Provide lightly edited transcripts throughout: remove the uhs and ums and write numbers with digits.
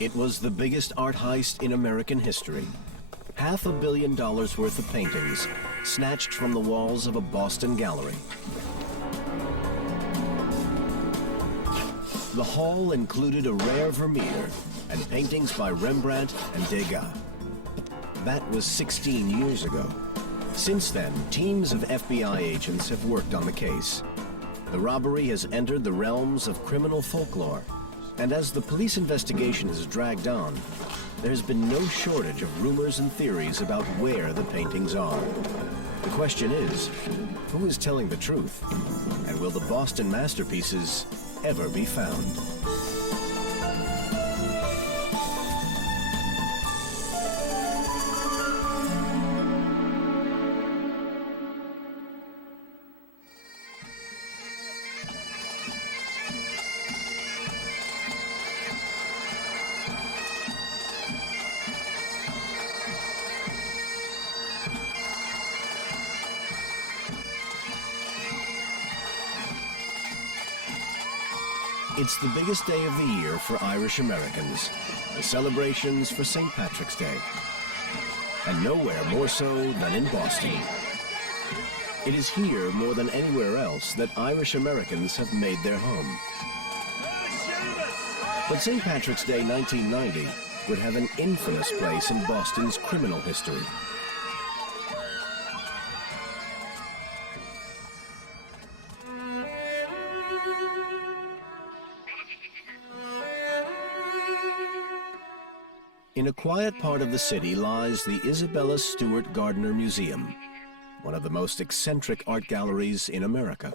It was the biggest art heist in American history. $500 million worth of paintings snatched from the walls of a Boston gallery. The haul included a rare Vermeer and paintings by Rembrandt and Degas. That was 16 years ago. Since then, teams of FBI agents have worked on the case. The robbery has entered the realms of criminal folklore, and as the police investigation has dragged on, there's been no shortage of rumors and theories about where the paintings are. The question is, who is telling the truth? And will the Boston masterpieces ever be found? It's the biggest day of the year for Irish Americans, the celebrations for St. Patrick's Day. And nowhere more so than in Boston. It is here more than anywhere else that Irish Americans have made their home. But St. Patrick's Day 1990 would have an infamous place in Boston's criminal history. In a quiet part of the city lies the Isabella Stewart Gardner Museum, one of the most eccentric art galleries in America.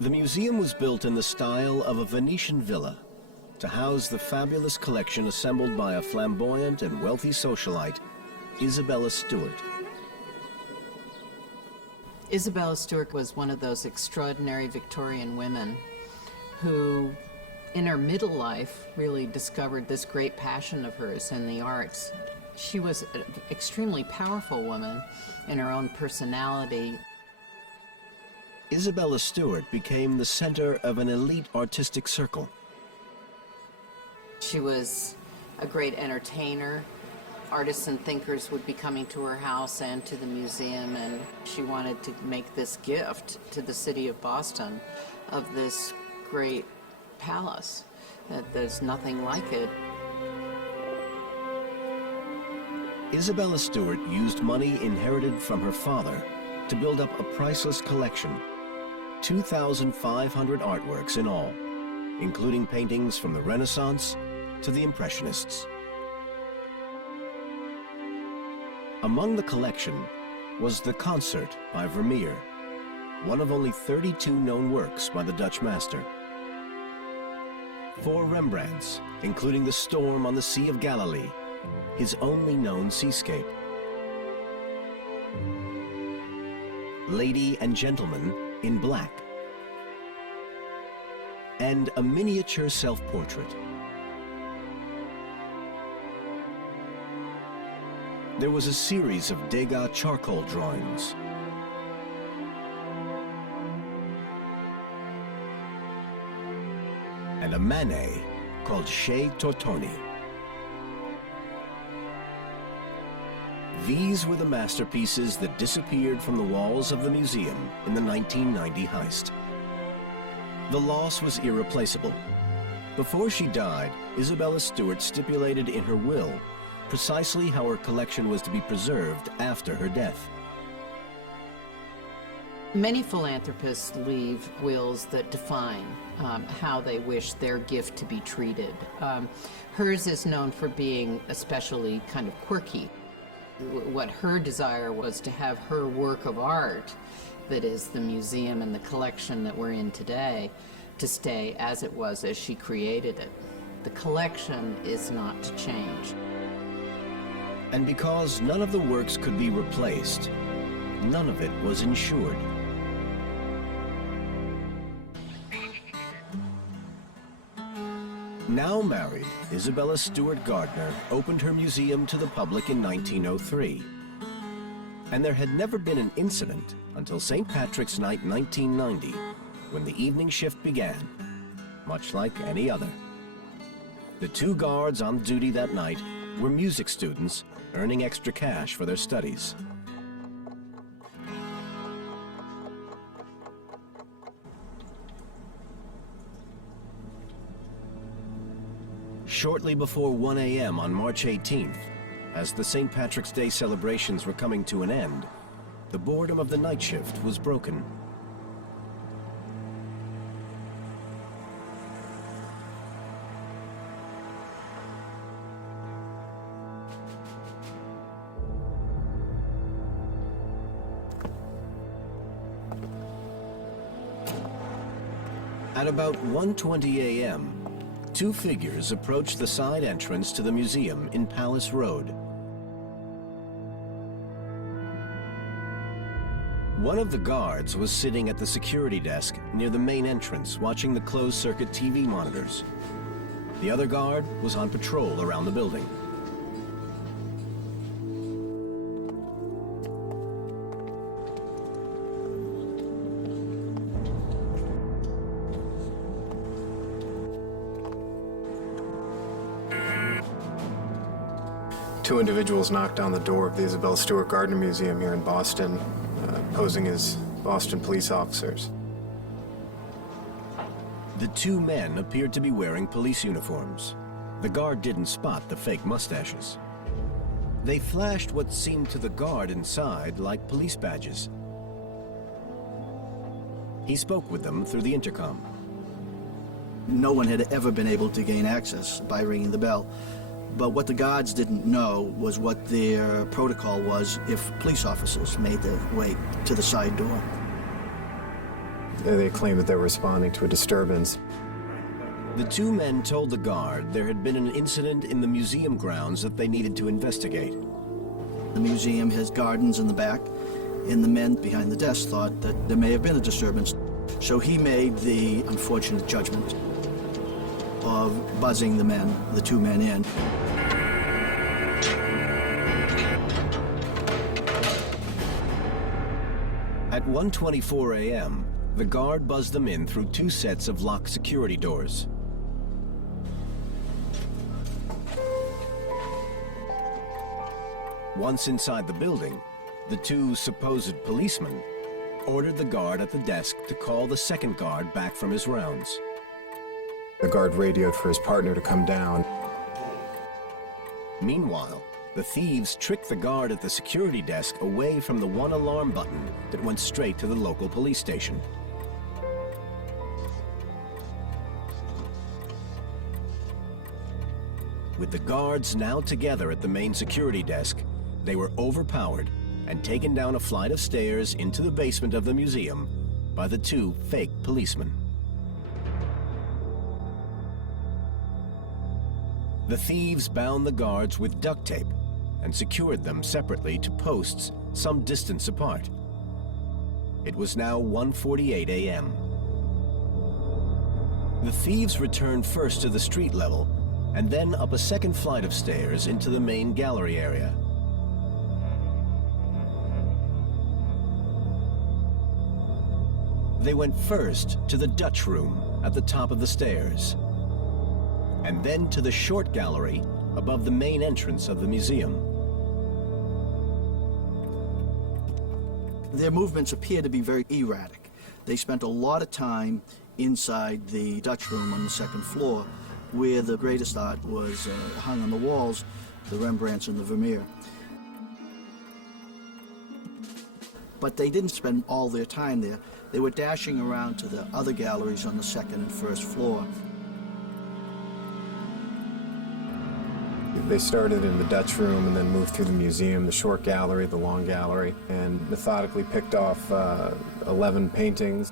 The museum was built in the style of a Venetian villa to house the fabulous collection assembled by a flamboyant and wealthy socialite, Isabella Stewart. Isabella Stewart was one of those extraordinary Victorian women who, in her middle life, really discovered this great passion of hers in the arts. She was an extremely powerful woman in her own personality. Isabella Stewart became the center of an elite artistic circle. She was a great entertainer. Artists and thinkers would be coming to her house and to the museum, and she wanted to make this gift to the city of Boston of this great palace, that there's nothing like it. Isabella Stewart used money inherited from her father to build up a priceless collection, 2,500 artworks in all, including paintings from the Renaissance to the Impressionists. Among the collection was The Concert by Vermeer, one of only 32 known works by the Dutch master. 4 Rembrandts, including The Storm on the Sea of Galilee, his only known seascape. Lady and Gentleman in Black. And a miniature self-portrait. There was a series of Degas charcoal drawings. And a Manet called Chez Tortoni. These were the masterpieces that disappeared from the walls of the museum in the 1990 heist. The loss was irreplaceable. Before she died, Isabella Stewart stipulated in her will precisely how her collection was to be preserved after her death. Many philanthropists leave wills that define how they wish their gift to be treated. Hers is known for being especially kind of quirky. What her desire was to have her work of art, that is the museum and the collection that we're in today, to stay as it was as she created it. The collection is not to change. And because none of the works could be replaced, none of it was insured. Now married, Isabella Stewart Gardner opened her museum to the public in 1903. And there had never been an incident until St. Patrick's Night 1990, when the evening shift began, much like any other. The two guards on duty that night were music students earning extra cash for their studies. Shortly before 1 a.m. on March 18th, as the St. Patrick's Day celebrations were coming to an end, the boredom of the night shift was broken. At about 1:20 a.m., two figures approached the side entrance to the museum in Palace Road. One of the guards was sitting at the security desk near the main entrance watching the closed-circuit TV monitors. The other guard was on patrol around the building. Two individuals knocked on the door of the Isabella Stewart Gardner Museum here in Boston, posing as Boston police officers. The two men appeared to be wearing police uniforms. The guard didn't spot the fake mustaches. They flashed what seemed to the guard inside like police badges. He spoke with them through the intercom. No one had ever been able to gain access by ringing the bell. But what the guards didn't know was what their protocol was if police officers made their way to the side door. They claimed that they were responding to a disturbance. The two men told the guard there had been an incident in the museum grounds that they needed to investigate. The museum has gardens in the back, and the men behind the desk thought that there may have been a disturbance. So he made the unfortunate judgment of buzzing the two men in. At 1:24 a.m., the guard buzzed them in through two sets of locked security doors. Once inside the building, the two supposed policemen ordered the guard at the desk to call the second guard back from his rounds. The guard radioed for his partner to come down. Meanwhile, the thieves tricked the guard at the security desk away from the one alarm button that went straight to the local police station. With the guards now together at the main security desk, they were overpowered and taken down a flight of stairs into the basement of the museum by the two fake policemen. The thieves bound the guards with duct tape and secured them separately to posts some distance apart. It was now 1:48 a.m. The thieves returned first to the street level and then up a second flight of stairs into the main gallery area. They went first to the Dutch room at the top of the stairs, and then to the short gallery above the main entrance of the museum. Their movements appear to be very erratic. They spent a lot of time inside the Dutch room on the second floor, where the greatest art was hung on the walls, the Rembrandts and the Vermeer. But they didn't spend all their time there. They were dashing around to the other galleries on the second and first floor. They started in the Dutch room and then moved through the museum, the short gallery, the long gallery, and methodically picked off 11 paintings.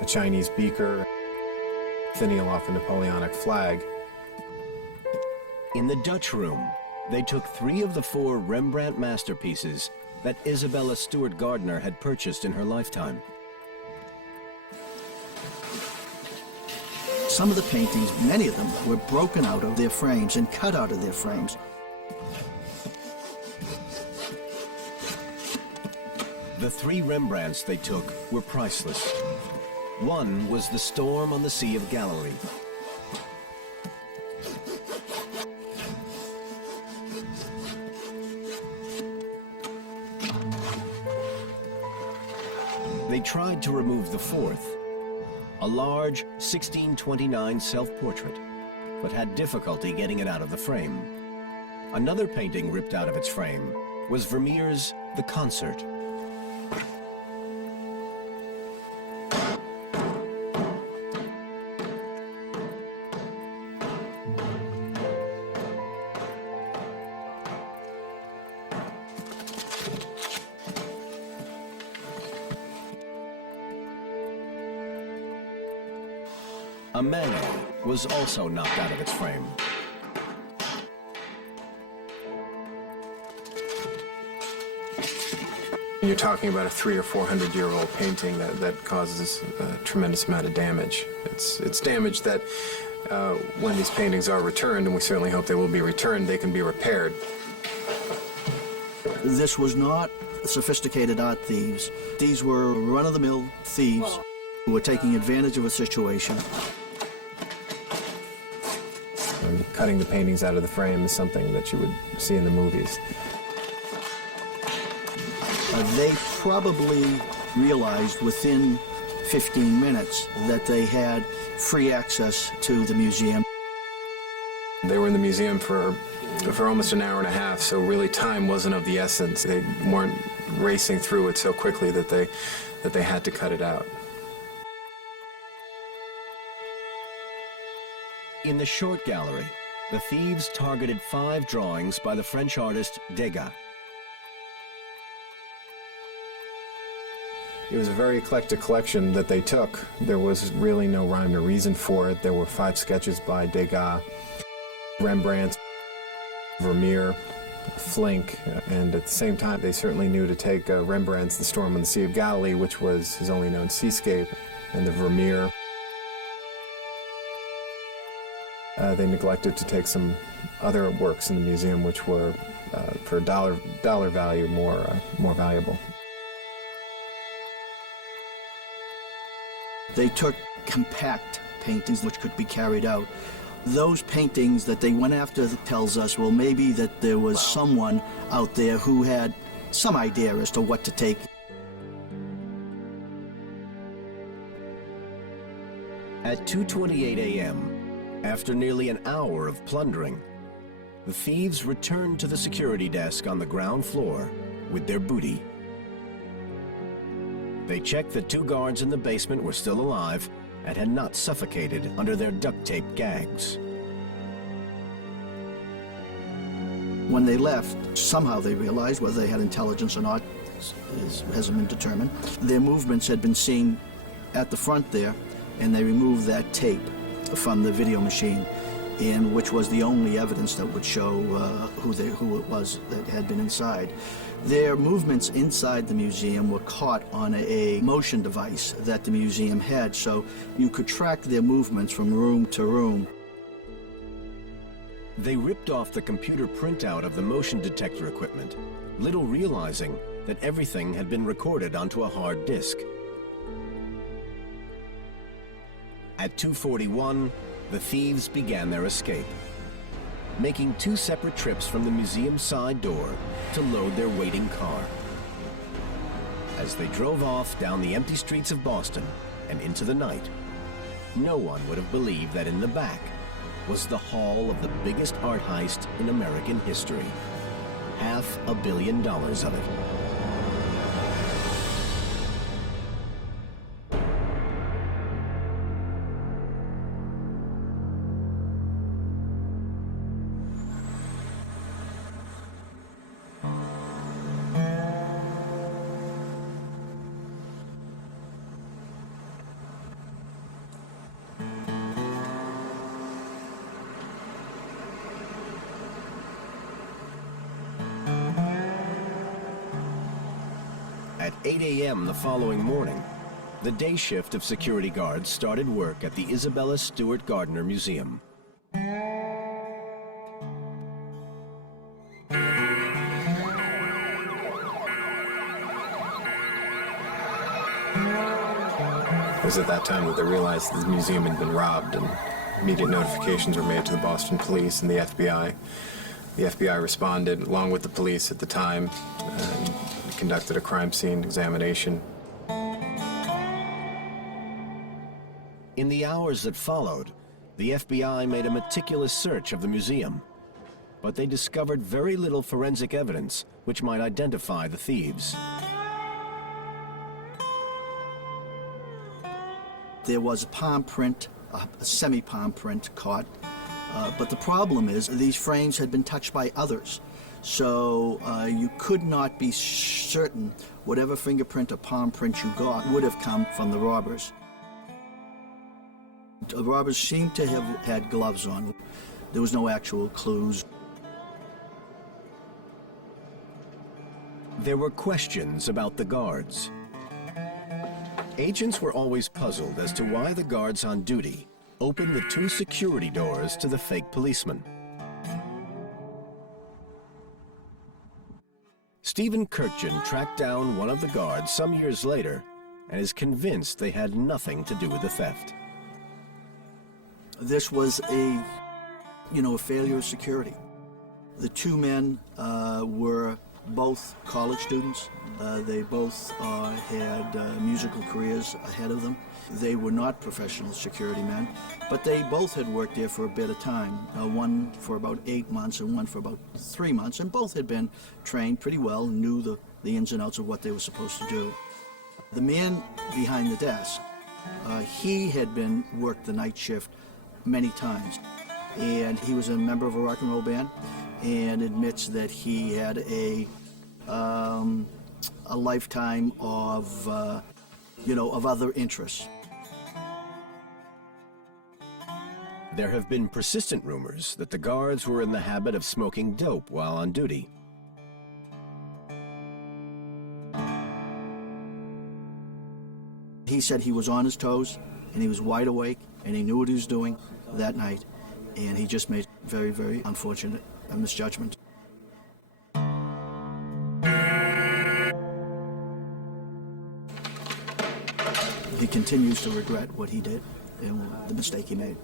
A Chinese beaker, finial off the Napoleonic flag. In the Dutch room, they took 3 of the 4 Rembrandt masterpieces that Isabella Stewart Gardner had purchased in her lifetime. Some of the paintings, many of them, were broken out of their frames and cut out of their frames. The 3 Rembrandts they took were priceless. One was The Storm on the Sea of Galilee. They tried to remove the 4th, a large 1629 self-portrait, but had difficulty getting it out of the frame. Another painting ripped out of its frame was Vermeer's The Concert. A Manet was also knocked out of its frame. You're talking about a 300 or 400-year-old painting that causes a tremendous amount of damage. It's damage that when these paintings are returned, and we certainly hope they will be returned, they can be repaired. This was not sophisticated art thieves. These were run-of-the-mill thieves who were taking advantage of a situation. And cutting the paintings out of the frame is something that you would see in the movies. They probably realized within 15 minutes that they had free access to the museum. They were in the museum for almost an hour and a half, so really time wasn't of the essence. They weren't racing through it so quickly that they had to cut it out. In the short gallery, the thieves targeted 5 drawings by the French artist Degas. It was a very eclectic collection that they took. There was really no rhyme or reason for it. There were 5 sketches by Degas, Rembrandt, Vermeer, Flink, and at the same time they certainly knew to take Rembrandt's The Storm on the Sea of Galilee, which was his only known seascape, and the Vermeer. They neglected to take some other works in the museum which were, for dollar value, more valuable. They took compact paintings which could be carried out. Those paintings that they went after tells us, well, maybe that there was someone out there who had some idea as to what to take. At 2:28 a.m., after nearly an hour of plundering, the thieves returned to the security desk on the ground floor with their booty. They checked that 2 guards in the basement were still alive and had not suffocated under their duct tape gags. When they left, somehow they realized, whether they had intelligence or not hasn't been determined, their movements had been seen at the front there, and they removed that tape from the video machine, and which was the only evidence that would show who it was that had been inside. Their movements inside the museum were caught on a motion device that the museum had, so you could track their movements from room to room. They ripped off the computer printout of the motion detector equipment, little realizing that everything had been recorded onto a hard disk. At 2:41, the thieves began their escape, making 2 separate trips from the museum's side door to load their waiting car. As they drove off down the empty streets of Boston and into the night, no one would have believed that in the back was the haul of the biggest art heist in American history. $500 million of it. At 8 a.m. the following morning, the day shift of security guards started work at the Isabella Stewart Gardner Museum. It was at that time that they realized the museum had been robbed, and immediate notifications were made to the Boston police and the FBI. The FBI responded along with the police at the time and conducted a crime scene examination. In the hours that followed, the FBI made a meticulous search of the museum, but they discovered very little forensic evidence which might identify the thieves. There was a palm print, a semi-palm print caught, but the problem is these frames had been touched by others, so you could not be certain whatever fingerprint or palm print you got would have come from the robbers. The robbers seemed to have had gloves on. There was no actual clues. There were questions about the guards. Agents were always puzzled as to why the guards on duty opened the 2 security doors to the fake policemen. Stephen Kurtgen tracked down one of the guards some years later and is convinced they had nothing to do with the theft. This was a failure of security. The 2 men were both college students. They both had musical careers ahead of them. They were not professional security men, but they both had worked there for a bit of time, one for about 8 months and one for about 3 months, and both had been trained pretty well, knew the ins and outs of what they were supposed to do. The man behind the desk, he had worked the night shift many times, and he was a member of a rock and roll band, and admits that he had a lifetime of other interests. There have been persistent rumors that the guards were in the habit of smoking dope while on duty. He said he was on his toes, and he was wide awake, and he knew what he was doing that night, and he just made very, very unfortunate misjudgment. He continues to regret what he did and the mistake he made.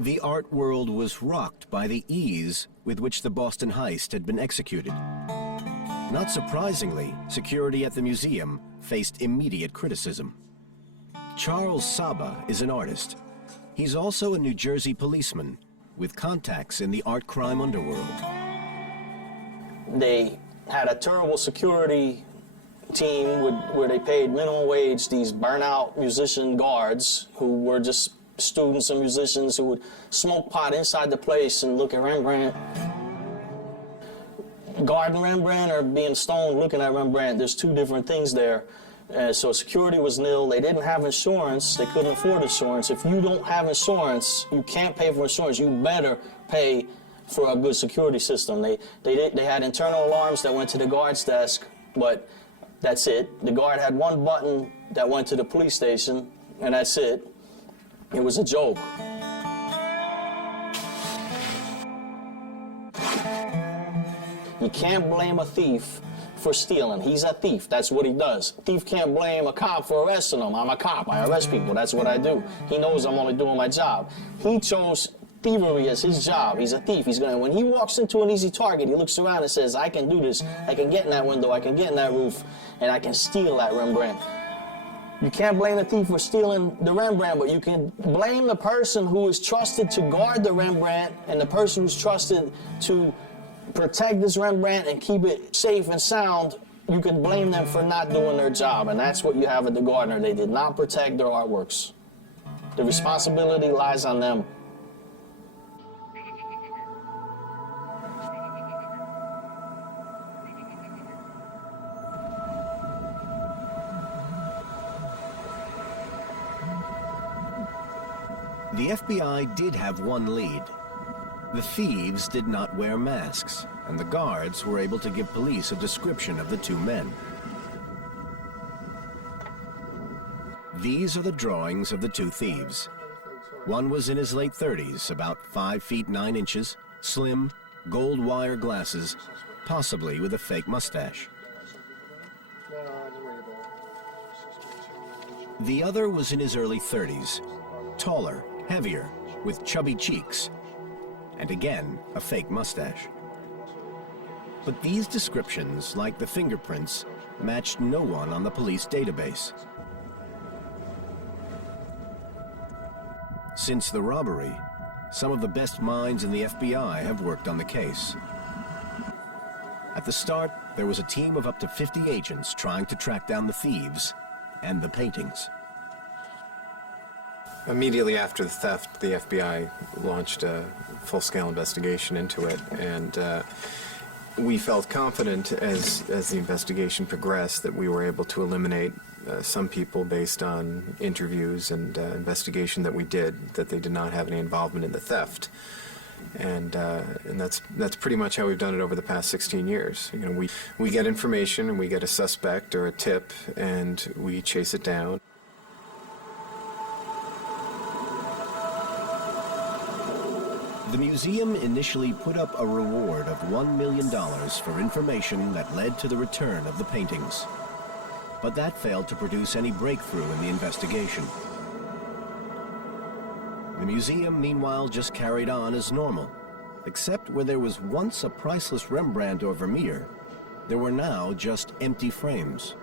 The art world was rocked by the ease with which the Boston heist had been executed. Not surprisingly, security at the museum faced immediate criticism. Charles Saba is an artist. He's also a New Jersey policeman with contacts in the art crime underworld. They had a terrible security team where they paid minimum wage these burnout musician guards who were just students and musicians who would smoke pot inside the place and look at Rembrandt. Guarding Rembrandt or being stoned looking at Rembrandt, there's 2 different things there. So security was nil. They didn't have insurance. They couldn't afford insurance. If you don't have insurance, you can't pay for insurance. You better pay for a good security system. They had internal alarms that went to the guard's desk, but that's it. The guard had 1 button that went to the police station, and that's it. It was a joke. You can't blame a thief for stealing. He's a thief. That's what he does. A thief can't blame a cop for arresting him. I'm a cop. I arrest people. That's what I do. He knows I'm only doing my job. He chose thievery as his job. He's a thief. When he walks into an easy target, he looks around and says, I can do this. I can get in that window. I can get in that roof. And I can steal that Rembrandt. You can't blame the thief for stealing the Rembrandt, but you can blame the person who is trusted to guard the Rembrandt and the person who's trusted to protect this Rembrandt and keep it safe and sound. You can blame them for not doing their job, and that's what you have at the Gardner. They did not protect their artworks. The responsibility lies on them. The FBI did have one lead. The thieves did not wear masks, and the guards were able to give police a description of the 2 men. These are the drawings of the two thieves. One was in his late 30s, about 5 feet 9 inches, slim, gold wire glasses, possibly with a fake mustache. The other was in his early 30s, taller, heavier, with chubby cheeks, and again, a fake mustache. But these descriptions, like the fingerprints, matched no one on the police database. Since the robbery, some of the best minds in the FBI have worked on the case. At the start, there was a team of up to 50 agents trying to track down the thieves and the paintings. Immediately after the theft, the FBI launched a full-scale investigation into it, and we felt confident as the investigation progressed that we were able to eliminate some people based on interviews and investigation that we did, that they did not have any involvement in the theft. And that's pretty much how we've done it over the past 16 years. You know, we get information and we get a suspect or a tip and we chase it down. The museum initially put up a reward of $1 million for information that led to the return of the paintings. But that failed to produce any breakthrough in the investigation. The museum, meanwhile, just carried on as normal, except where there was once a priceless Rembrandt or Vermeer, there were now just empty frames.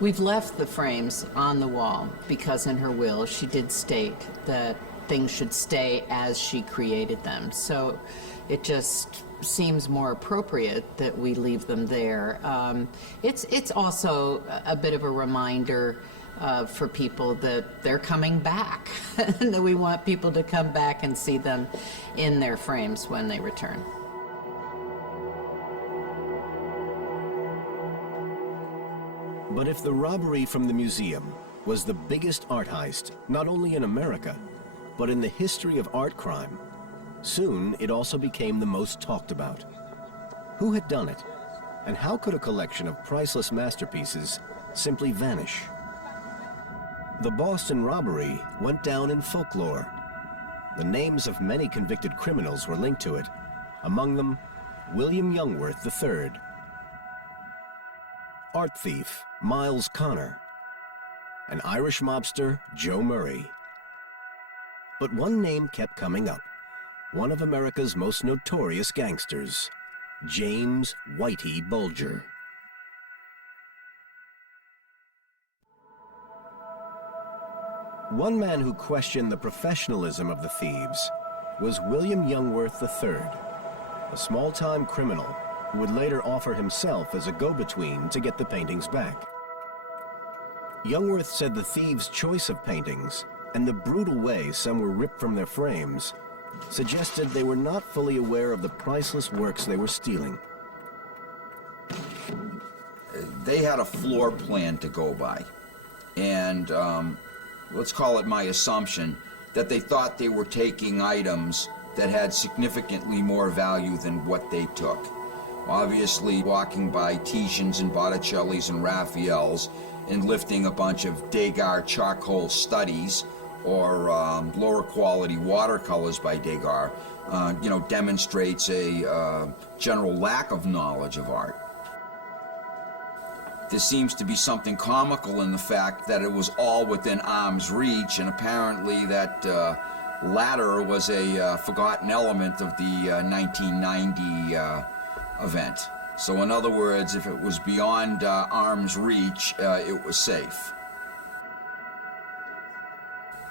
We've left the frames on the wall because in her will she did state that things should stay as she created them. So it just seems more appropriate that we leave them there. It's also a bit of a reminder for people that they're coming back, and that we want people to come back and see them in their frames when they return. But if the robbery from the museum was the biggest art heist, not only in America, but in the history of art crime, soon it also became the most talked about. Who had done it? And how could a collection of priceless masterpieces simply vanish? The Boston robbery went down in folklore. The names of many convicted criminals were linked to it, among them William Youngworth III, art thief Miles Connor, and Irish mobster Joe Murray. But one name kept coming up, one of America's most notorious gangsters, James Whitey Bulger. One man who questioned the professionalism of the thieves was William Youngworth III, a small-time criminal who would later offer himself as a go-between to get the paintings back. Youngworth said the thieves' choice of paintings and the brutal way some were ripped from their frames suggested they were not fully aware of the priceless works they were stealing. They had a floor plan to go by, and let's call it my assumption that they thought they were taking items that had significantly more value than what they took. Obviously, walking by Titians and Botticellis and Raphaels and lifting a bunch of Degas charcoal studies or lower quality watercolors by Degas, demonstrates a general lack of knowledge of art. There seems to be something comical in the fact that it was all within arm's reach, and apparently that latter was a forgotten element of the 1990 event. So in other words, if it was beyond arm's reach, it was safe.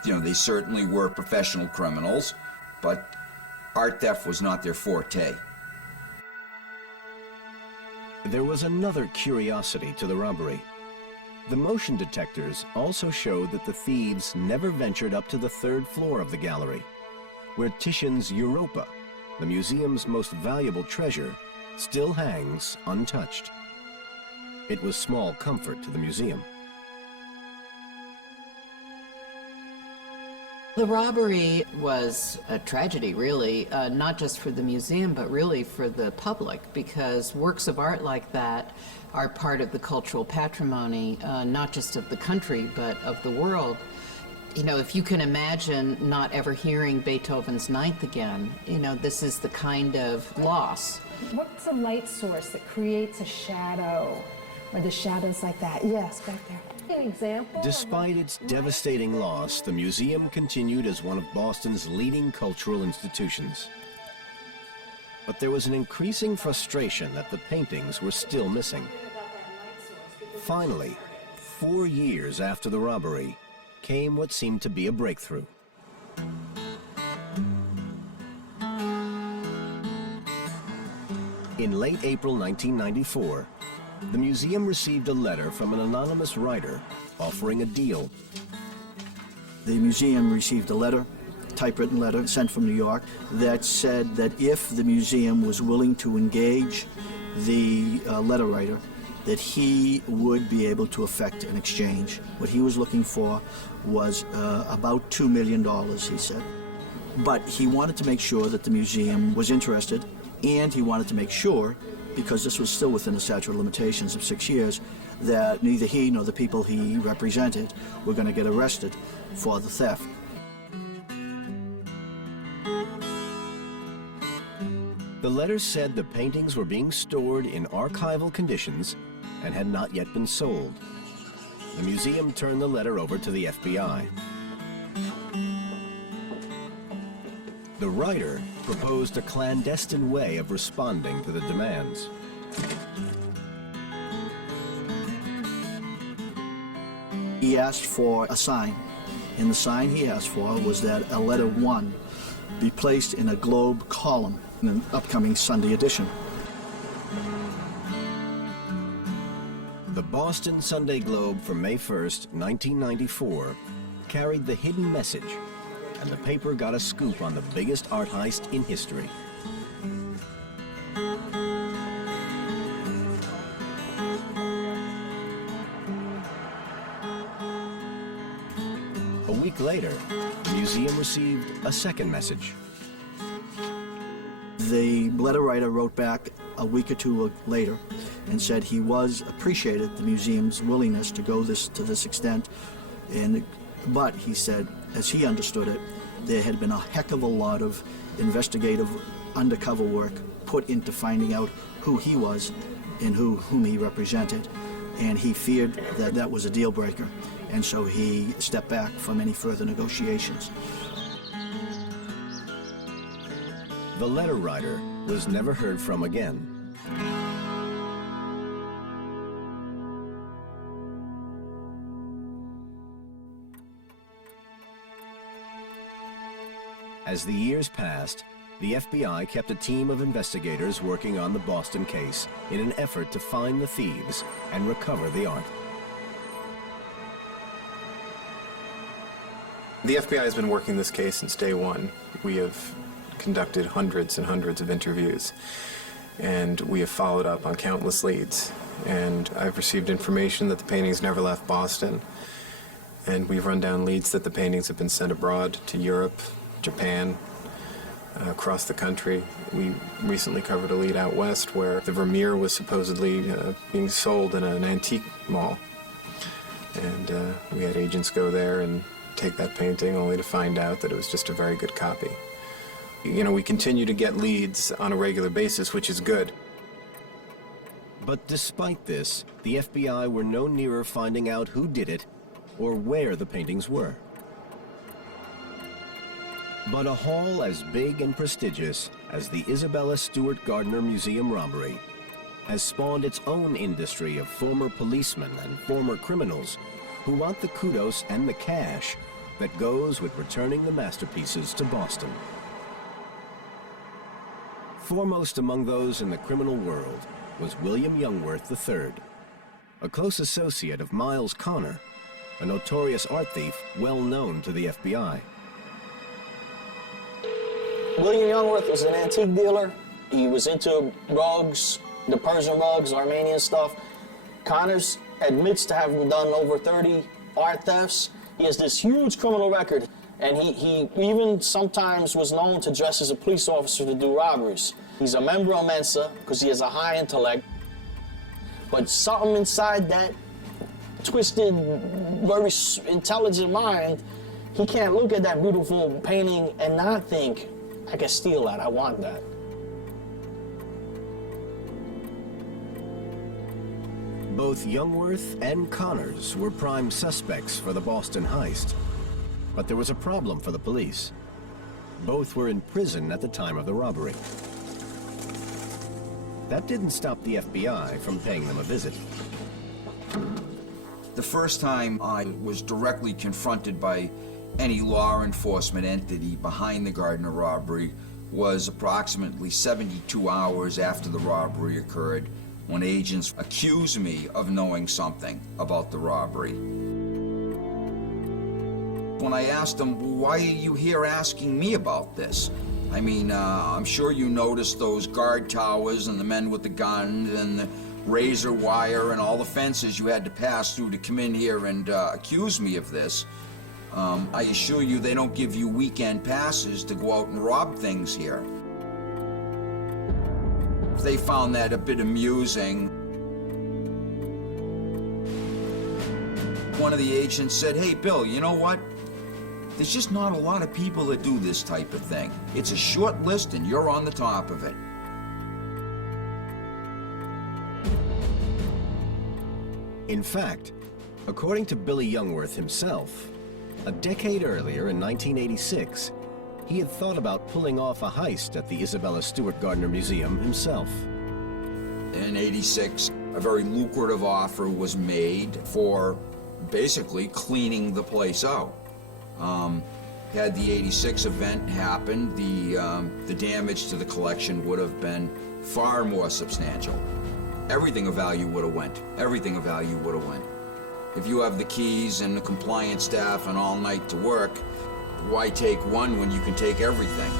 They certainly were professional criminals, but art theft was not their forte. There was another curiosity to the robbery. The motion detectors also showed that the thieves never ventured up to the 3rd floor of the gallery, where Titian's Europa, the museum's most valuable treasure, still hangs untouched. It was small comfort to the museum. The robbery was a tragedy, really, not just for the museum, but really for the public, because works of art like that are part of the cultural patrimony, not just of the country, but of the world. You know, if you can imagine not ever hearing Beethoven's Ninth again, you know, this is the kind of loss. What's a light source that creates a shadow, or the shadows like that? Yes, back there. An example? Despite its devastating loss, the museum continued as one of Boston's leading cultural institutions. But there was an increasing frustration that the paintings were still missing. Finally, 4 years after the robbery, came what seemed to be a breakthrough. In late April 1994, the museum received a letter from an anonymous writer offering a deal. The museum received a letter, typewritten letter sent from New York, that said that if the museum was willing to engage the letter writer, that he would be able to effect an exchange. What he was looking for was about $2 million, he said. But he wanted to make sure that the museum was interested, and he wanted to make sure, because this was still within the statute of limitations of 6 years, that neither he nor the people he represented were going to get arrested for the theft. The letter said the paintings were being stored in archival conditions and had not yet been sold. The museum turned the letter over to the FBI. The writer proposed a clandestine way of responding to the demands. He asked for a sign, and the sign he asked for was that a letter 1 be placed in a Globe column in an upcoming Sunday edition. The Boston Sunday Globe for May 1st, 1994, carried the hidden message, and the paper got a scoop on the biggest art heist in history. A week later, the museum received a second message. The letter writer wrote back a week or two later and said he appreciated the museum's willingness to go to this extent, but he said, as he understood it, there had been a heck of a lot of investigative undercover work put into finding out who he was and whom he represented, and he feared that that was a deal breaker, and so he stepped back from any further negotiations. The letter writer was never heard from again. As the years passed, the FBI kept a team of investigators working on the Boston case in an effort to find the thieves and recover the art. The FBI has been working this case since day one. We have conducted hundreds and hundreds of interviews, and we have followed up on countless leads. And I've received information that the paintings never left Boston, and we've run down leads that the paintings have been sent abroad to Europe, Japan, across the country. We recently covered a lead out west where the Vermeer was supposedly being sold in an antique mall. And we had agents go there and take that painting only to find out that it was just a very good copy. You know, we continue to get leads on a regular basis, which is good. But despite this, the FBI were no nearer finding out who did it or where the paintings were. But a haul as big and prestigious as the Isabella Stewart Gardner Museum robbery has spawned its own industry of former policemen and former criminals who want the kudos and the cash that goes with returning the masterpieces to Boston. Foremost among those in the criminal world was William Youngworth III, a close associate of Miles Connor, a notorious art thief well known to the FBI. William Youngworth was an antique dealer. He was into rugs, the Persian rugs, Armenian stuff. Connors admits to having done over 30 art thefts. He has this huge criminal record. And he even sometimes was known to dress as a police officer to do robberies. He's a member of Mensa because he has a high intellect. But something inside that twisted, very intelligent mind, he can't look at that beautiful painting and not think, I can steal that, I want that. Both Youngworth and Connors were prime suspects for the Boston heist. But there was a problem for the police. Both were in prison at the time of the robbery. That didn't stop the FBI from paying them a visit. The first time I was directly confronted by any law enforcement entity behind the Gardner robbery was approximately 72 hours after the robbery occurred, when agents accused me of knowing something about the robbery. When I asked them, why are you here asking me about this? I mean, I'm sure you noticed those guard towers and the men with the guns and the razor wire and all the fences you had to pass through to come in here and accuse me of this. I assure you they don't give you weekend passes to go out and rob things here. They found that a bit amusing. One of the agents said, hey, Bill, you know what? There's just not a lot of people that do this type of thing. It's a short list and you're on the top of it. In fact, according to Billy Youngworth himself, a decade earlier in 1986, he had thought about pulling off a heist at the Isabella Stewart Gardner Museum himself. In '86, a very lucrative offer was made for basically cleaning the place out. Had the '86 event happened, the damage to the collection would have been far more substantial. Everything of value would have went. Everything of value would have went. If you have the keys and the compliance staff and all night to work, why take one when you can take everything?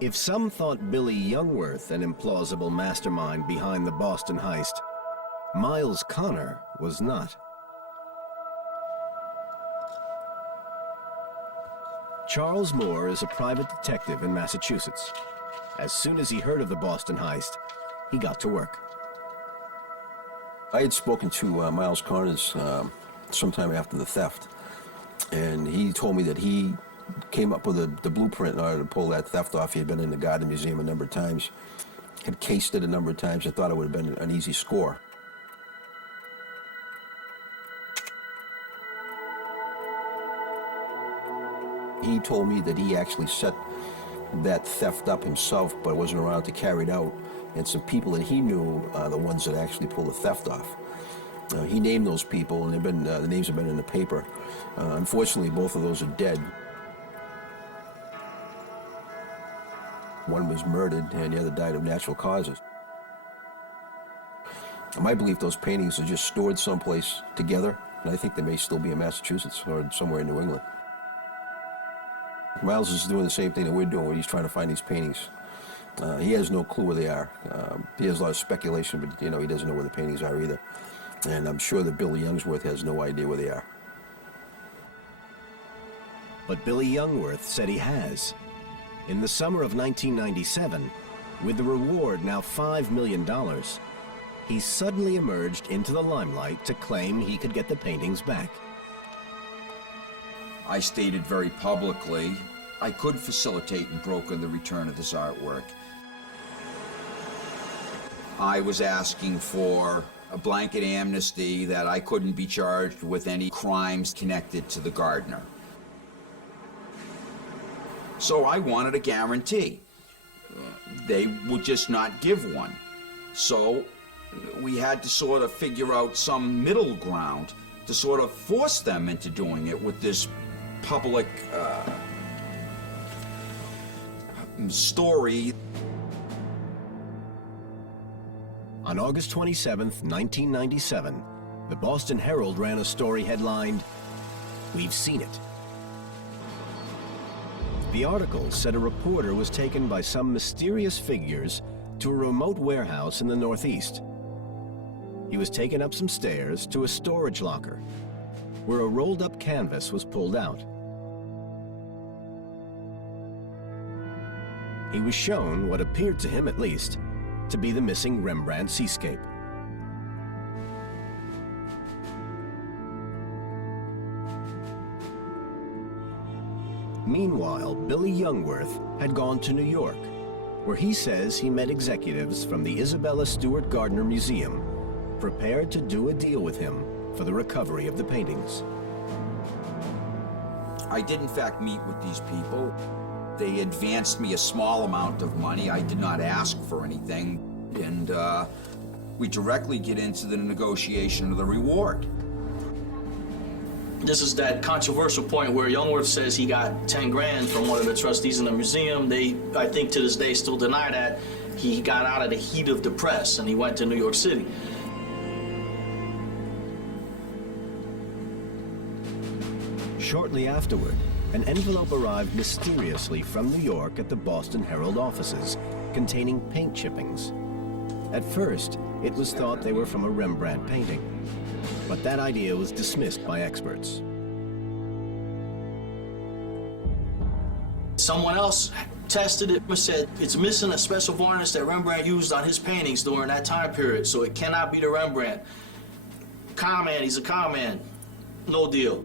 If some thought Billy Youngworth an implausible mastermind behind the Boston heist, Miles Connor was not. Charles Moore is a private detective in Massachusetts. As soon as he heard of the Boston heist, he got to work. I had spoken to Miles Connors sometime after the theft, and he told me that he came up with the blueprint in order to pull that theft off. He had been in the Gardner Museum a number of times, had cased it a number of times. I thought it would have been an easy score. He told me that he actually set that theft up himself, but wasn't around to carry it out. And some people that he knew are the ones that actually pulled the theft off. He named those people, and they've been, the names have been in the paper. Unfortunately, both of those are dead. One was murdered, and the other died of natural causes. In my belief, those paintings are just stored someplace together, and I think they may still be in Massachusetts or somewhere in New England. Miles is doing the same thing that we're doing when he's trying to find these paintings. He has no clue where they are. He has a lot of speculation, but he doesn't know where the paintings are either. And I'm sure that Billy Youngworth has no idea where they are. But Billy Youngworth said he has. In the summer of 1997, with the reward now $5 million, he suddenly emerged into the limelight to claim he could get the paintings back. I stated very publicly I could facilitate and broker the return of this artwork. I was asking for a blanket amnesty that I couldn't be charged with any crimes connected to the Gardner. So I wanted a guarantee. They would just not give one. So we had to sort of figure out some middle ground to sort of force them into doing it with this public story. On August 27th, 1997, the Boston Herald ran a story headlined, "We've Seen It." The article said a reporter was taken by some mysterious figures to a remote warehouse in the Northeast. He he was taken up some stairs to a storage locker, where a rolled-up canvas was pulled out. He was shown what appeared to him, at least, to be the missing Rembrandt seascape. Meanwhile, Billy Youngworth had gone to New York, where he says he met executives from the Isabella Stewart Gardner Museum, prepared to do a deal with him for the recovery of the paintings. I did in fact meet with these people. They advanced me a small amount of money. I did not ask for anything. And we directly get into the negotiation of the reward. This is that controversial point where Youngworth says he got 10 grand from one of the trustees in the museum. They, I think to this day, still deny that. He got out of the heat of the press and he went to New York City. Shortly afterward, an envelope arrived mysteriously from New York at the Boston Herald offices, containing paint chippings. At first, it was thought they were from a Rembrandt painting, but that idea was dismissed by experts. Someone else tested it and said it's missing a special varnish that Rembrandt used on his paintings during that time period, so it cannot be the Rembrandt. Con man, he's a con man. No deal.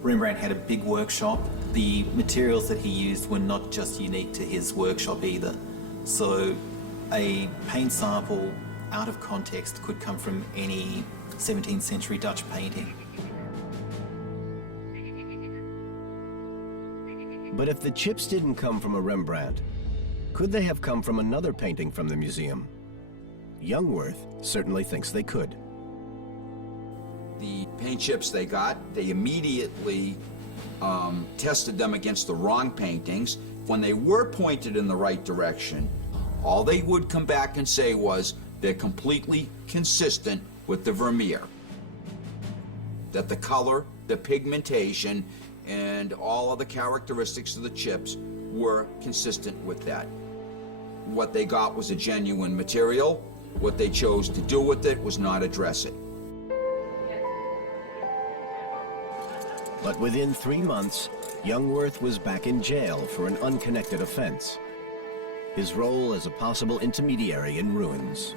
Rembrandt had a big workshop. The materials that he used were not just unique to his workshop either. So a paint sample out of context could come from any 17th century Dutch painting. But if the chips didn't come from a Rembrandt, could they have come from another painting from the museum? Youngworth certainly thinks they could. The paint chips they got, they immediately tested them against the wrong paintings. When they were pointed in the right direction, all they would come back and say was they're completely consistent with the Vermeer. That the color, the pigmentation, and all of the characteristics of the chips were consistent with that. What they got was a genuine material. What they chose to do with it was not address it. But within 3 months, Youngworth was back in jail for an unconnected offense. His role as a possible intermediary in ruins.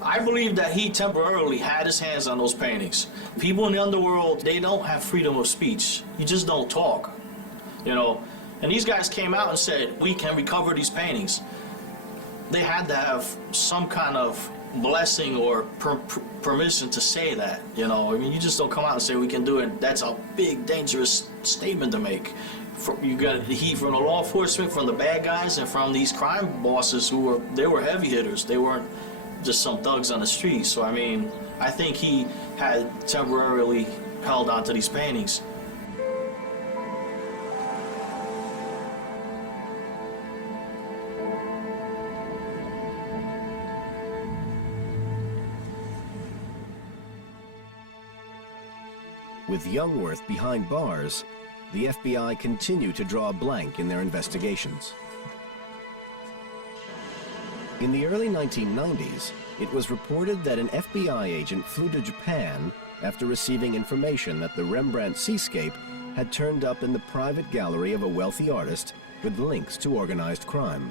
I believe that he temporarily had his hands on those paintings. People in the underworld, they don't have freedom of speech. You just don't talk, you know? And these guys came out and said, we can recover these paintings. They had to have some kind of blessing or permission to say that, you know? I mean, you just don't come out and say we can do it. That's a big, dangerous statement to make. You got the heat from the law enforcement, from the bad guys, and from these crime bosses who were heavy hitters. They weren't just some thugs on the street. So, I mean, I think he had temporarily held on to these paintings. With Youngworth behind bars, the FBI continued to draw a blank in their investigations. In the early 1990s, it was reported that an FBI agent flew to Japan after receiving information that the Rembrandt seascape had turned up in the private gallery of a wealthy artist with links to organized crime.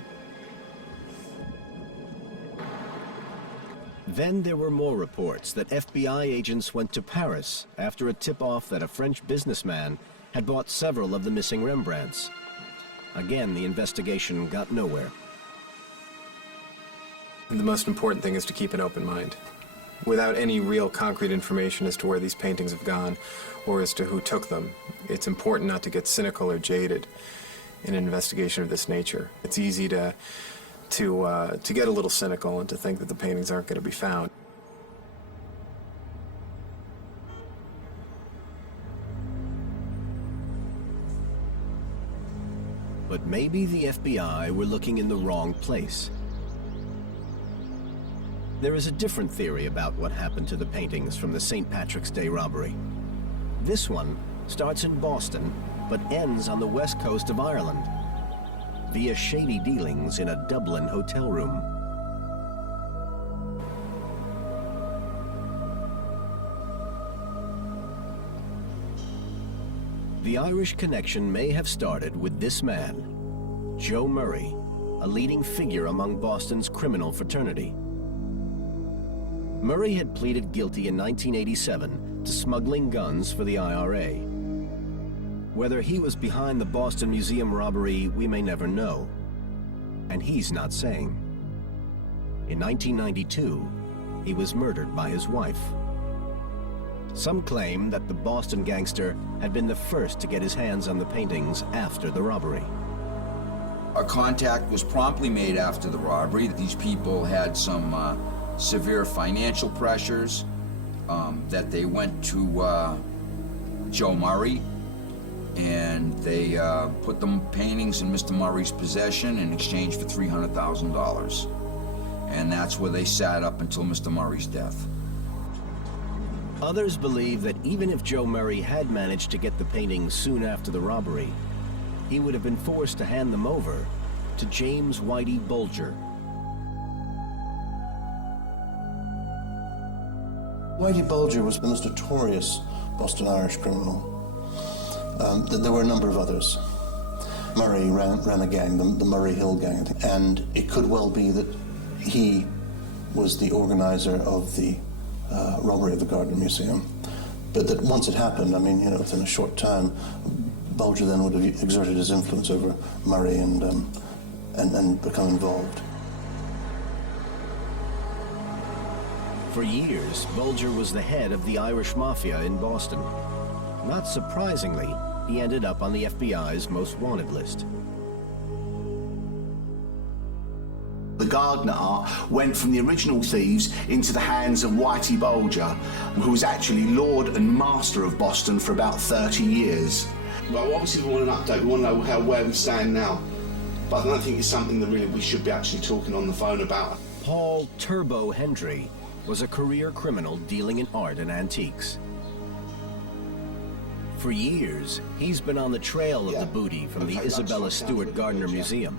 Then there were more reports that FBI agents went to Paris after a tip-off that a French businessman had bought several of the missing Rembrandts. Again, the investigation got nowhere. The most important thing is to keep an open mind. Without any real concrete information as to where these paintings have gone or as to who took them, it's important not to get cynical or jaded in an investigation of this nature. It's easy to get a little cynical and to think that the paintings aren't going to be found. But maybe the FBI were looking in the wrong place. There is a different theory about what happened to the paintings from the St. Patrick's Day robbery. This one starts in Boston, but ends on the west coast of Ireland. via shady dealings in a Dublin hotel room. The Irish connection may have started with this man, Joe Murray, a leading figure among Boston's criminal fraternity. Murray had pleaded guilty in 1987 to smuggling guns for the IRA. Whether he was behind the Boston Museum robbery, we may never know. And he's not saying. In 1992, he was murdered by his wife. Some claim that the Boston gangster had been the first to get his hands on the paintings after the robbery. A contact was promptly made after the robbery. These people had some severe financial pressures, that they went to Joe Murray, and they put the paintings in Mr. Murray's possession in exchange for $300,000. And that's where they sat up until Mr. Murray's death. Others believe that even if Joe Murray had managed to get the paintings soon after the robbery, he would have been forced to hand them over to James Whitey Bulger. Whitey Bulger was the most notorious Boston Irish criminal. There were a number of others. Murray ran a gang, the Murray Hill gang, and it could well be that he was the organizer of the robbery of the Gardner Museum. But that once it happened, I mean, you know, within a short time, Bulger then would have exerted his influence over Murray and become involved. For years, Bulger was the head of the Irish Mafia in Boston. Not surprisingly, he ended up on the FBI's most wanted list. The Gardner art went from the original thieves into the hands of Whitey Bulger, who was actually lord and master of Boston for about 30 years. Well, obviously we want an update, we want to know where we stand now, but I don't think it's something that really we should be actually talking on the phone about. Paul Turbo Hendry was a career criminal dealing in art and antiques. For years, he's been on the trail of the booty from the Isabella Stewart Gardner Museum.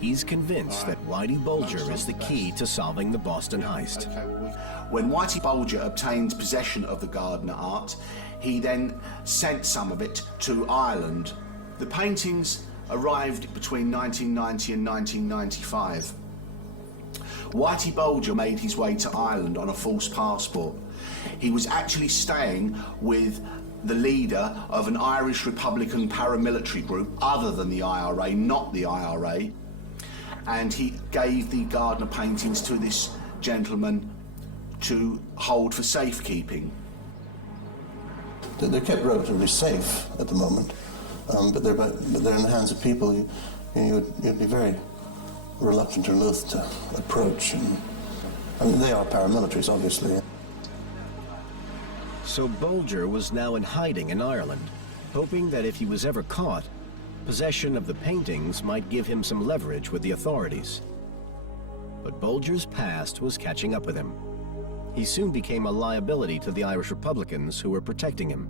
He's convinced that Whitey Bulger is the key to solving the Boston heist. When Whitey Bulger obtained possession of the Gardner art, he then sent some of it to Ireland. The paintings arrived between 1990 and 1995. Whitey Bulger made his way to Ireland on a false passport. He was actually staying with the leader of an Irish Republican paramilitary group other than the IRA, not the IRA. And he gave the Gardner paintings to this gentleman to hold for safekeeping. They're kept relatively safe at the moment, but they're in the hands of people you'd be very reluctant or loath to approach. And, I mean, they are paramilitaries, obviously. So Bulger was now in hiding in Ireland, hoping that if he was ever caught, possession of the paintings might give him some leverage with the authorities. But Bulger's past was catching up with him. He soon became a liability to the Irish Republicans who were protecting him.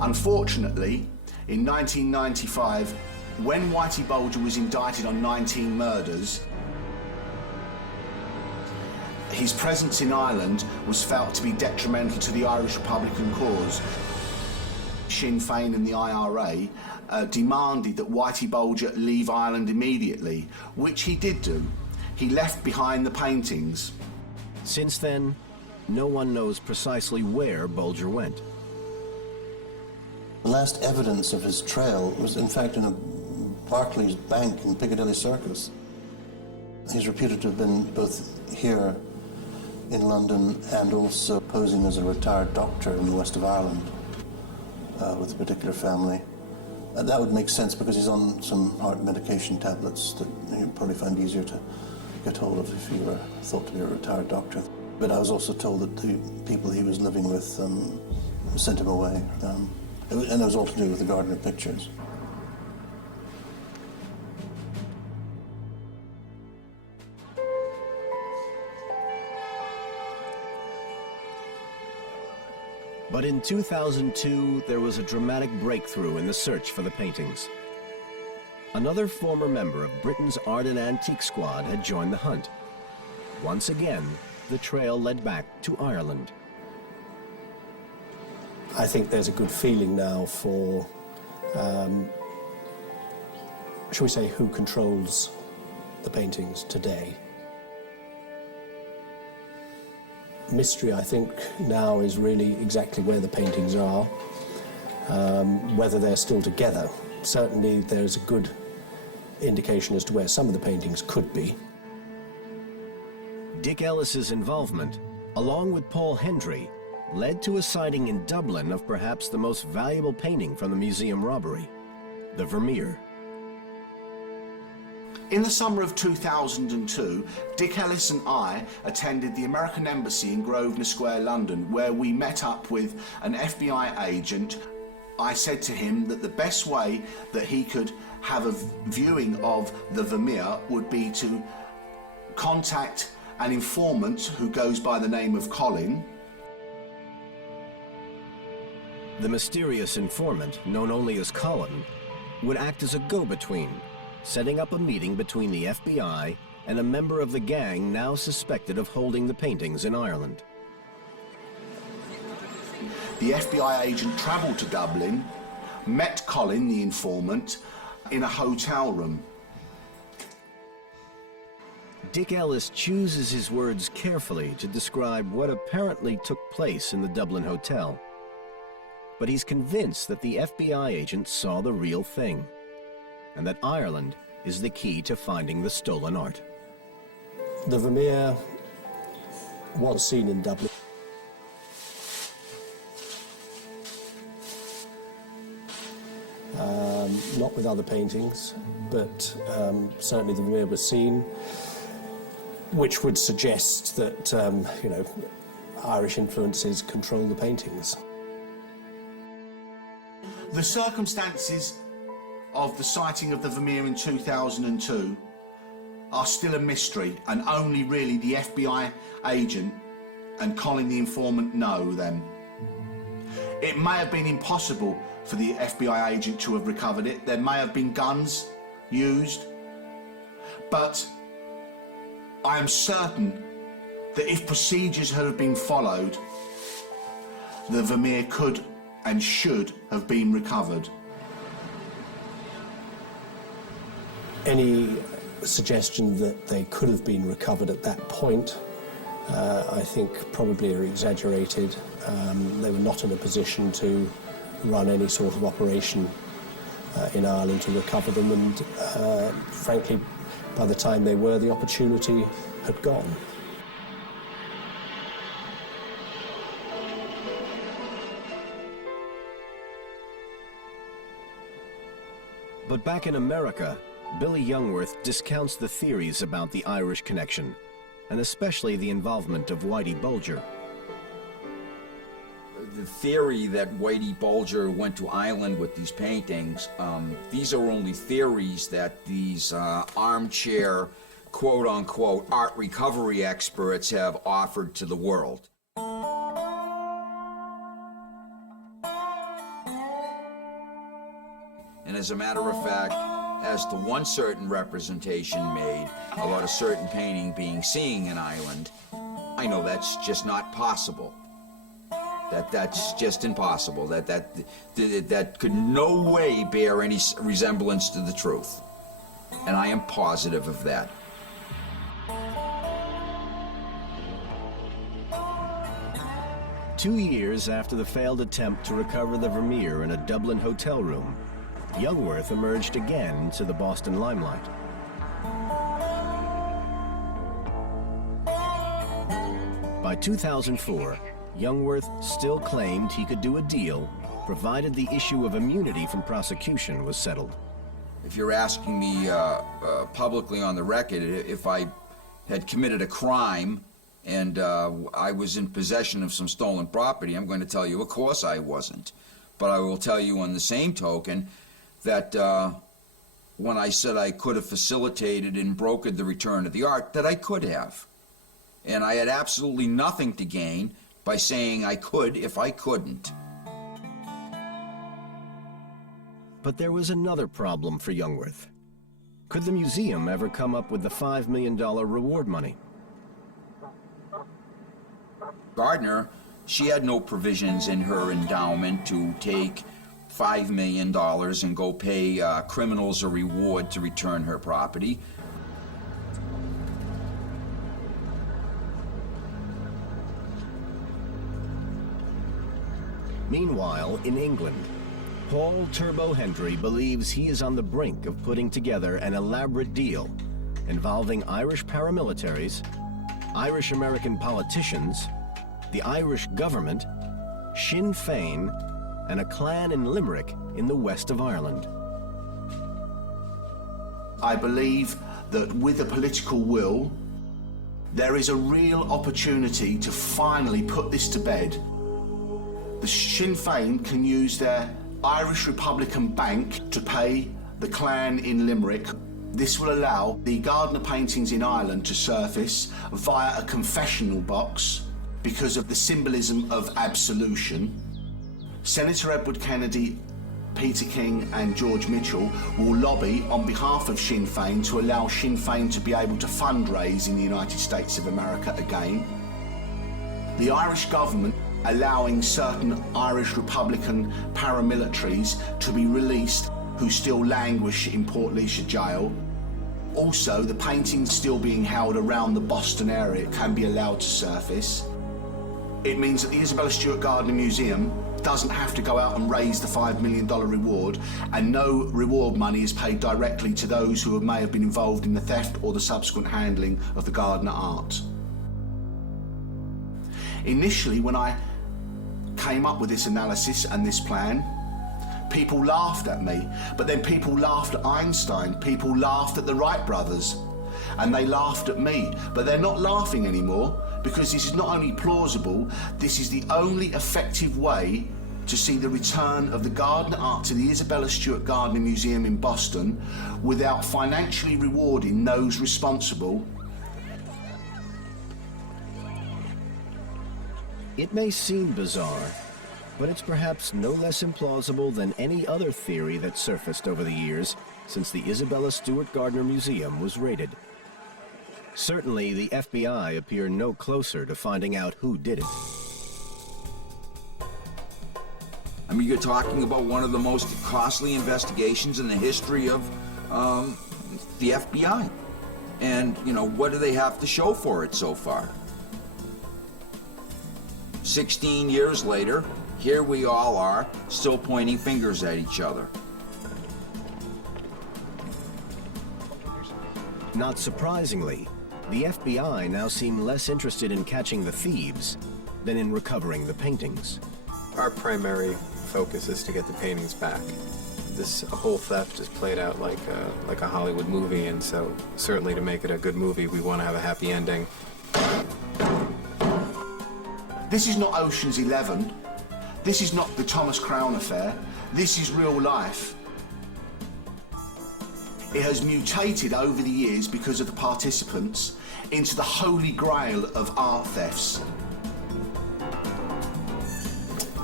Unfortunately, in 1995, when Whitey Bulger was indicted on 19 murders, his presence in Ireland was felt to be detrimental to the Irish Republican cause. Sinn Féin and the IRA demanded that Whitey Bulger leave Ireland immediately, which he did do. He left behind the paintings. Since then, no one knows precisely where Bulger went. The last evidence of his trail was, in fact, in a Barclays bank in Piccadilly Circus. He's reputed to have been both here in London and also posing as a retired doctor in the west of Ireland with a particular family. That would make sense because he's on some heart medication tablets that you'd probably find easier to get hold of if you were thought to be a retired doctor. But I was also told that the people he was living with sent him away. And it was all to do with the Gardner pictures. But in 2002, there was a dramatic breakthrough in the search for the paintings. Another former member of Britain's Art and Antique Squad had joined the hunt. Once again, the trail led back to Ireland. I think there's a good feeling now for, shall we say, who controls the paintings today. Mystery, I think, now is really exactly where the paintings are, whether they're still together. Certainly there's a good indication as to where some of the paintings could be. Dick Ellis's involvement, along with Paul Hendry, led to a sighting in Dublin of perhaps the most valuable painting from the museum robbery, the Vermeer. In the summer of 2002, Dick Ellis and I attended the American Embassy in Grosvenor Square, London, where we met up with an FBI agent. I said to him that the best way that he could have a viewing of the Vermeer would be to contact an informant who goes by the name of Colin. The mysterious informant, known only as Colin, would act as a go-between, setting up a meeting between the FBI and a member of the gang now suspected of holding the paintings in Ireland. The FBI agent travelled to Dublin, met Colin, the informant, in a hotel room. Dick Ellis chooses his words carefully to describe what apparently took place in the Dublin hotel. But he's convinced that the FBI agent saw the real thing, and that Ireland is the key to finding the stolen art. The Vermeer was seen in Dublin. Not with other paintings, but certainly the Vermeer was seen, which would suggest that, you know, Irish influences control the paintings. The circumstances of the sighting of the Vermeer in 2002 are still a mystery, and only really the FBI agent and Colin the informant know them. It may have been impossible for the FBI agent to have recovered it. There may have been guns used, but I am certain that if procedures had been followed, the Vermeer could and should have been recovered. Any suggestion that they could have been recovered at that point, I think probably are exaggerated. They were not in a position to run any sort of operation in Ireland to recover them, and frankly, by the time they were, the opportunity had gone. But back in America, Billy Youngworth discounts the theories about the Irish connection, and especially the involvement of Whitey Bulger. The theory that Whitey Bulger went to Ireland with these paintings, these are only theories that these armchair, quote-unquote, art recovery experts have offered to the world. And as a matter of fact, as to one certain representation made about a certain painting being seen in Ireland, I know that's just not possible. That's just impossible. That could no way bear any resemblance to the truth. And I am positive of that. Two years after the failed attempt to recover the Vermeer in a Dublin hotel room, Youngworth emerged again into the Boston limelight. By 2004, Youngworth still claimed he could do a deal, provided the issue of immunity from prosecution was settled. If you're asking me publicly on the record if I had committed a crime and I was in possession of some stolen property, I'm going to tell you, of course I wasn't. But I will tell you on the same token that when I said I could have facilitated and brokered the return of the art, that I could have. And I had absolutely nothing to gain, by saying I could if I couldn't. But there was another problem for Jungwirth. Could the museum ever come up with the $5 million reward money? Gardner, she had no provisions in her endowment to take $5 million and go pay criminals a reward to return her property. Meanwhile, in England, Paul Turbo Hendry believes he is on the brink of putting together an elaborate deal involving Irish paramilitaries, Irish-American politicians, the Irish government, Sinn Féin, and a clan in Limerick in the west of Ireland. I believe that with a political will, there is a real opportunity to finally put this to bed. The Sinn Féin can use their Irish Republican Bank to pay the clan in Limerick. This will allow the Gardner paintings in Ireland to surface via a confessional box because of the symbolism of absolution. Senator Edward Kennedy, Peter King and George Mitchell will lobby on behalf of Sinn Féin to allow Sinn Féin to be able to fundraise in the United States of America again. The Irish government allowing certain Irish Republican paramilitaries to be released who still languish in Portlaoise jail. Also, the paintings still being held around the Boston area can be allowed to surface. It means that the Isabella Stewart Gardner Museum doesn't have to go out and raise the $5 million reward, and no reward money is paid directly to those who may have been involved in the theft or the subsequent handling of the Gardner art. Initially, when I came up with this analysis and this plan, people laughed at me, but then people laughed at Einstein, people laughed at the Wright brothers, and they laughed at me, but they're not laughing anymore because this is not only plausible, this is the only effective way to see the return of the Gardner art to the Isabella Stewart Gardner Museum in Boston without financially rewarding those responsible. It may seem bizarre, but it's perhaps no less implausible than any other theory that surfaced over the years since the Isabella Stewart Gardner Museum was raided. Certainly, the FBI appear no closer to finding out who did it. I mean, you're talking about one of the most costly investigations in the history of the FBI. And, you know, what do they have to show for it so far? 16 years later, here we all are, still pointing fingers at each other. Not surprisingly, the FBI now seem less interested in catching the thieves than in recovering the paintings. Our primary focus is to get the paintings back. This whole theft is played out like a Hollywood movie, and so certainly to make it a good movie, we want to have a happy ending. This is not Ocean's 11. This is not the Thomas Crown affair. This is real life. It has mutated over the years because of the participants into the holy grail of art thefts.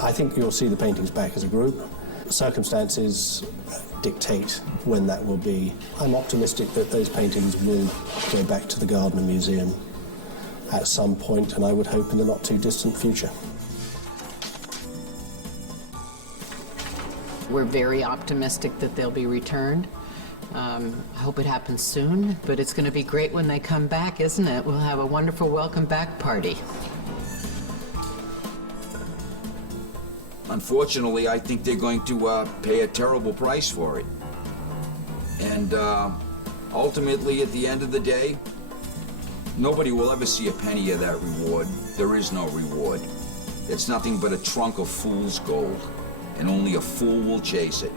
I think you'll see the paintings back as a group. Circumstances dictate when that will be. I'm optimistic that those paintings will go back to the Gardner Museum at some point, and I would hope in the not too distant future. We're very optimistic that they'll be returned. I hope it happens soon, but it's going to be great when they come back, isn't it? We'll have a wonderful welcome back party. Unfortunately, I think they're going to pay a terrible price for it. And ultimately, at the end of the day, nobody will ever see a penny of that reward. There is no reward. It's nothing but a trunk of fool's gold, and only a fool will chase it.